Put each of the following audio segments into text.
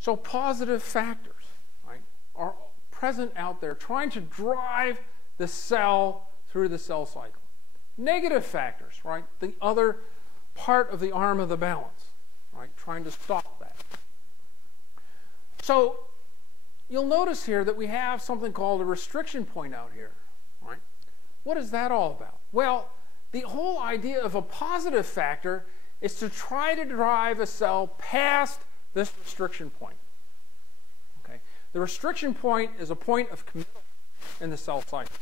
So positive factors, right, are present out there trying to drive the cell through the cell cycle. Negative factors, right, the other part of the arm of the balance, right, trying to stop that. So you'll notice here that we have something called a restriction point out here, right? What is that all about? Well, the whole idea of a positive factor is to try to drive a cell past this restriction point. Okay? The restriction point is a point of committal in the cell cycle.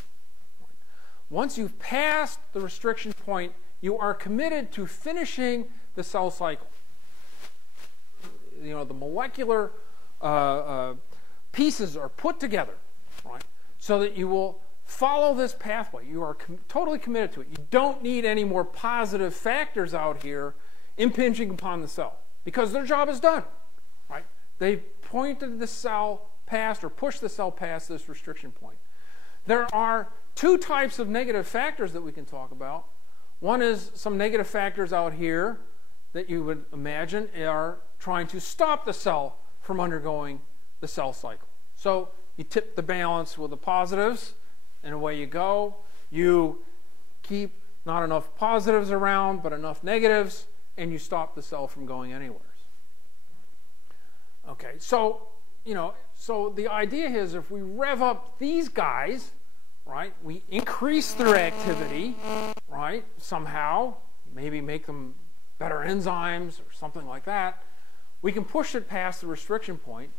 Once you've passed the restriction point, you are committed to finishing the cell cycle. You know, the molecular pieces are put together, right, so that you will follow this pathway. You are totally committed to it. You don't need any more positive factors out here impinging upon the cell because their job is done, right? They've pointed the cell past or pushed the cell past this restriction point. There are two types of negative factors that we can talk about. One is some negative factors out here that you would imagine are trying to stop the cell from undergoing the cell cycle. So you tip the balance with the positives, and away you go. You keep not enough positives around, but enough negatives, and you stop the cell from going anywhere. Okay, so, you know, so the idea is if we rev up these guys, right, we increase their activity, right, somehow, maybe make them better enzymes or something like that, we can push it past the restriction point.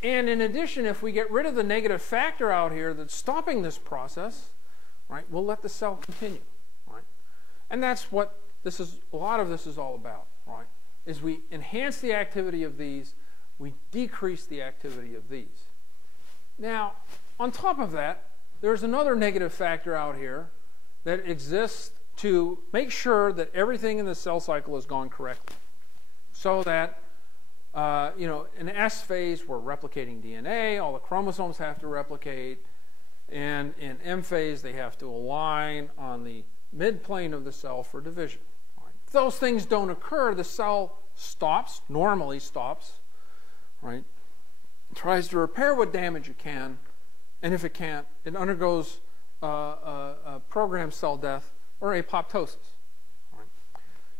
And in addition, if we get rid of the negative factor out here that's stopping this process, right, we'll let the cell continue, right? And that's what this is, a lot of this is all about, right? Is we enhance the activity of these, we decrease the activity of these. Now, on top of that, there's another negative factor out here that exists to make sure that everything in the cell cycle has gone correctly. So that you know, in S phase, we're replicating DNA. All the chromosomes have to replicate. And in M phase, they have to align on the midplane of the cell for division. Right? If those things don't occur, the cell stops, normally stops, right? It tries to repair what damage it can, and if it can't, it undergoes programmed cell death or apoptosis. Right?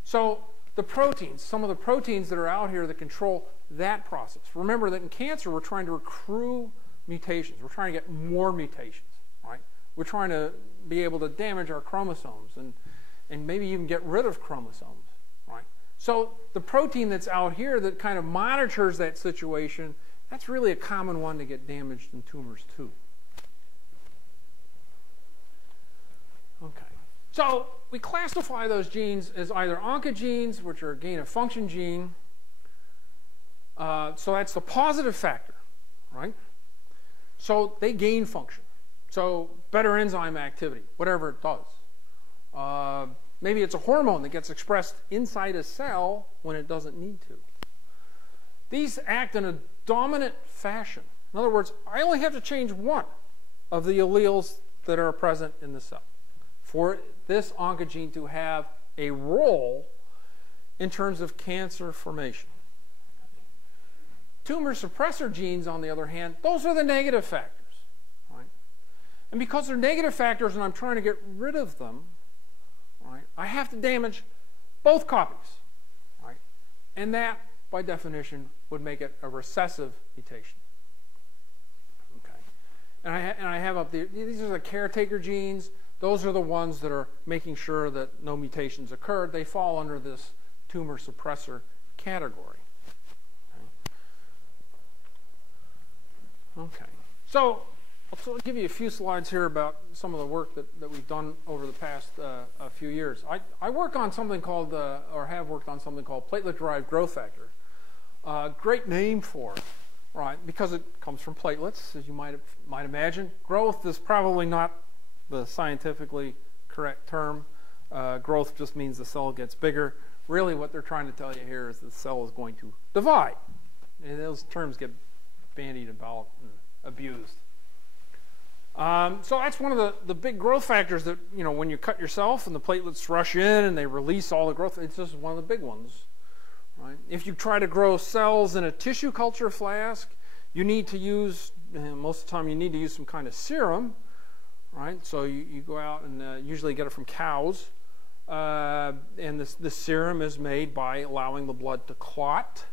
So the proteins, some of the proteins that are out here that control that process. Remember that in cancer, we're trying to accrue mutations. We're trying to get more mutations, right? We're trying to be able to damage our chromosomes and maybe even get rid of chromosomes, right? So the protein that's out here that kind of monitors that situation, that's really a common one to get damaged in tumors too. Okay. So we classify those genes as either oncogenes, which are a gain-of-function gene. So that's the positive factor, right? So they gain function. So better enzyme activity, whatever it does. Maybe it's a hormone that gets expressed inside a cell when it doesn't need to. These act in a dominant fashion. In other words, I only have to change one of the alleles that are present in the cell for this oncogene to have a role in terms of cancer formation. Tumor suppressor genes, on the other hand, those are the negative factors. Right? And because they're negative factors and I'm trying to get rid of them, right, I have to damage both copies. Right? And that, by definition, would make it a recessive mutation. Okay. And I have up there, these are the caretaker genes. Those are the ones that are making sure that no mutations occurred. They fall under this tumor suppressor category. Okay. So I'll give you a few slides here about some of the work that we've done over the past few years. I work on something called, or have worked on something called platelet-derived growth factor. Great name for it, right? Because it comes from platelets, as you might imagine. Growth is probably not the scientifically correct term. Growth just means the cell gets bigger. Really what they're trying to tell you here is the cell is going to divide. And those terms get bandied about and abused. So that's one of the big growth factors that, you know, when you cut yourself and the platelets rush in and they release all the growth, it's just one of the big ones, Right? If you try to grow cells in a tissue culture flask, you need to use, most of the time you need to use some kind of serum, right? So you go out and usually get it from cows, and this serum is made by allowing the blood to clot,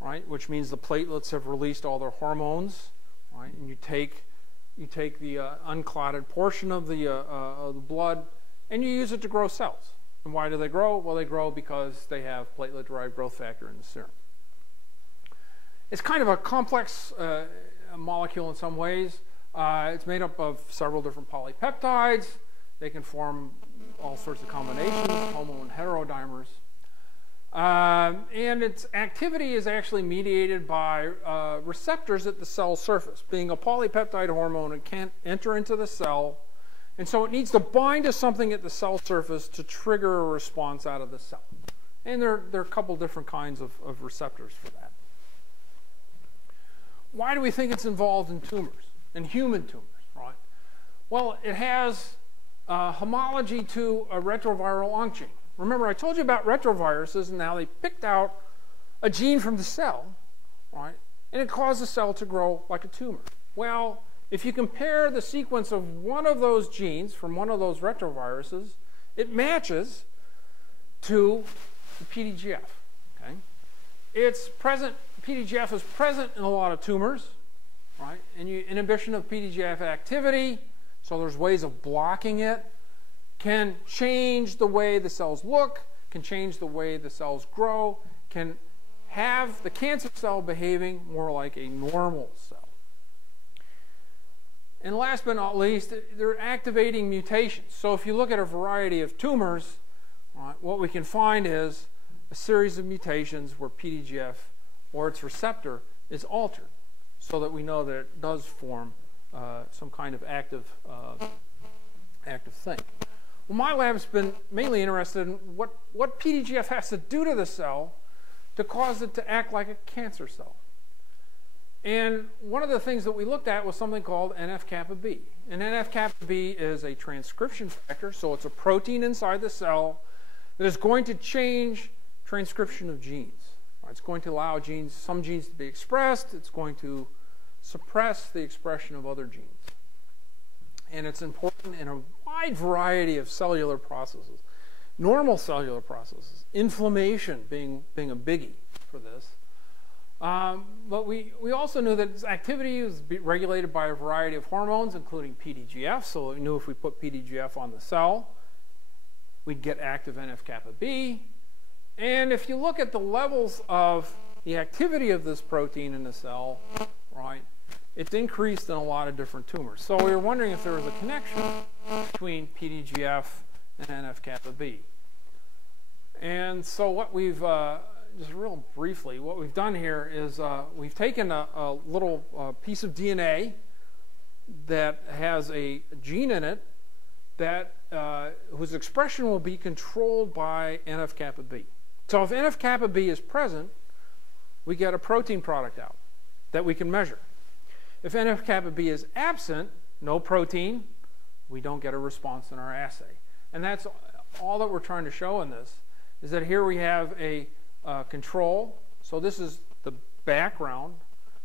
right? Which means the platelets have released all their hormones, right? And you take the unclotted portion of the blood and you use it to grow cells. And why do they grow? Well, they grow because they have platelet-derived growth factor in the serum. It's kind of a complex molecule in some ways. It's made up of several different polypeptides. They can form all sorts of combinations, homo and heterodimers. And its activity is actually mediated by receptors at the cell surface. Being a polypeptide hormone, it can't enter into the cell, and so it needs to bind to something at the cell surface to trigger a response out of the cell. And there are a couple different kinds of receptors for that. Why do we think it's involved in tumors, in human tumors, right? Well, it has homology to a retroviral oncogene. Remember, I told you about retroviruses, and now they picked out a gene from the cell, right? And it caused the cell to grow like a tumor. Well, if you compare the sequence of one of those genes from one of those retroviruses, it matches to the PDGF, okay? It's present, PDGF is present in a lot of tumors, right? And inhibition of PDGF activity, so there's ways of blocking it, can change the way the cells look, can change the way the cells grow, can have the cancer cell behaving more like a normal cell. And last but not least, they're activating mutations. So if you look at a variety of tumors, right, what we can find is a series of mutations where PDGF or its receptor is altered, so that we know that it does form some kind of active thing. Well, my lab's been mainly interested in what PDGF has to do to the cell to cause it to act like a cancer cell. And one of the things that we looked at was something called NF-kappa B. And NF-kappa B is a transcription factor, so it's a protein inside the cell that is going to change transcription of genes. It's going to allow some genes to be expressed. It's going to suppress the expression of other genes. And it's important in a wide variety of cellular processes. Normal cellular processes, inflammation being a biggie for this. But we also knew that its activity was regulated by a variety of hormones, including PDGF. So we knew if we put PDGF on the cell, we'd get active NF-kappa B. And if you look at the levels of the activity of this protein in the cell, right, it's increased in a lot of different tumors. So we were wondering if there was a connection between PDGF and NF-kappa B. And so what we've, just real briefly, what we've done here is we've taken a little piece of DNA that has a gene in it that whose expression will be controlled by NF-kappa B. So if NF-kappa B is present, we get a protein product out that we can measure. If NF-kappa B is absent, no protein, we don't get a response in our assay. And that's all that we're trying to show in this, is that here we have a control. So this is the background.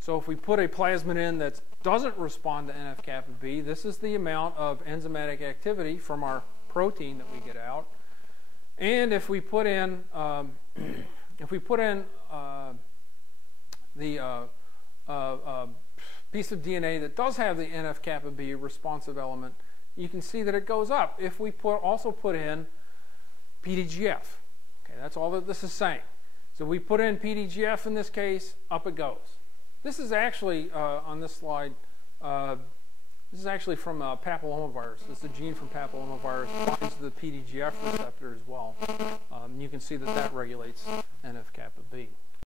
So if we put a plasmid in that doesn't respond to NF-kappa B, this is the amount of enzymatic activity from our protein that we get out. And if we put in the piece of DNA that does have the NF-kappa B responsive element, you can see that it goes up if we also put in PDGF. Okay, that's all that this is saying. So we put in PDGF in this case, up it goes. This is actually, on this slide, this is actually from papillomavirus. This is a gene from papillomavirus that binds to the PDGF receptor as well. You can see that that regulates NF-kappa B.